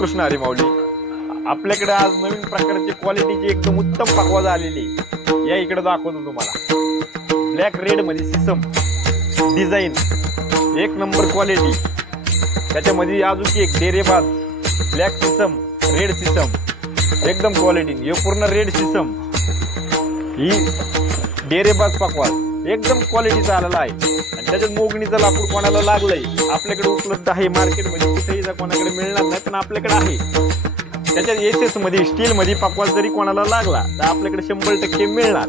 हरी हरिमावली आपल्याकडे आज नवीन प्रकारची क्वालिटीची एकदम उत्तम पकवाज आलेली आहे. या इकडे दाखवतो तुम्हाला. ब्लॅक रेडमध्ये सिसम डिझाईन एक नंबर क्वालिटी त्याच्यामध्ये अजून एक डेरेबाज ब्लॅक सिसम रेड सिसम एकदम क्वालिटी हे पूर्ण रेड सिसम ही डेरेबाज पकवाज एकदम क्वालिटीचा आलेला आहे. आणि त्याच्यात मोगणीचं लाकूड कोणाला लागलंय आपल्याकडे उपलब्ध आहे मार्केटमध्ये. कुठेही जर कोणाकडे मिळणार नाही पण आपल्याकडे आहे. त्याच्यात एस एसमध्ये स्टील मध्ये पकवाज जरी कोणाला लागला तर आपल्याकडे शंभर टक्के मिळणार.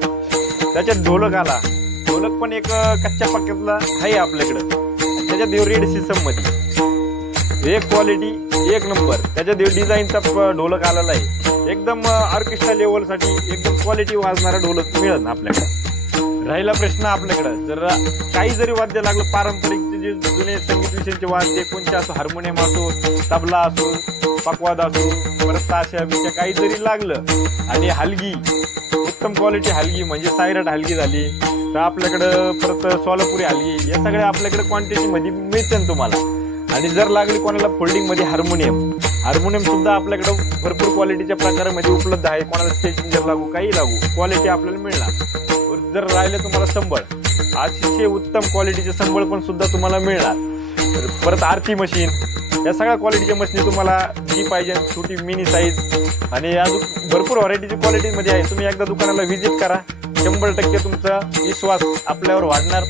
त्याच्यात ढोलक आला. ढोलक पण एक कच्च्या पाक्यातला आहे आपल्याकडं. आणि त्याच्यात रेड सिस्टममध्ये एक क्वालिटी एक नंबर त्याच्यात डिझाईनचा ढोलक आलेला आहे. एकदम ऑर्केस्ट्रा लेवलसाठी एकदम क्वालिटी वाजणारा ढोलक मिळत आपल्याकडे. राहिला प्रश्न आपल्याकडं. जर काही जरी वाद्य लागलं पारंपरिक जे जुने संगीत विषयांचे वाद्य कोणते असो हार्मोनियम असो तबला असो पकवाद असो परत ताशा बिशा काही जरी लागलं आणि हलगी उत्तम क्वालिटी हलगी म्हणजे सायरट हलगी झाली तर आपल्याकडं परत सोलापुरी हलगी या सगळ्या आपल्याकडे क्वांटिटी मध्ये मिळते ना तुम्हाला. आणि जर लागली कोणाला फोल्डिंगमध्ये हार्मोनियम हार्मोनियम सुद्धा आपल्याकडे भरपूर क्वालिटीच्या प्रकारामध्ये उपलब्ध आहे. कोणाला स्टेजिंग जर लागू काही लागू क्वालिटी आपल्याला मिळणार. जर राहिले तुम्हाला संबळ अतिशय उत्तम क्वालिटीचे संबळ पण सुद्धा तुम्हाला मिळणार. परत आरती मशीन या सगळ्या क्वालिटीच्या मशीन तुम्हाला जी पाहिजे छोटी मिनी साईज आणि अजून भरपूर व्हरायटीची क्वालिटीमध्ये आहे. तुम्ही एकदा दुकानाला व्हिजिट करा. शंभर टक्के तुमचा विश्वास आपल्यावर वाढणार.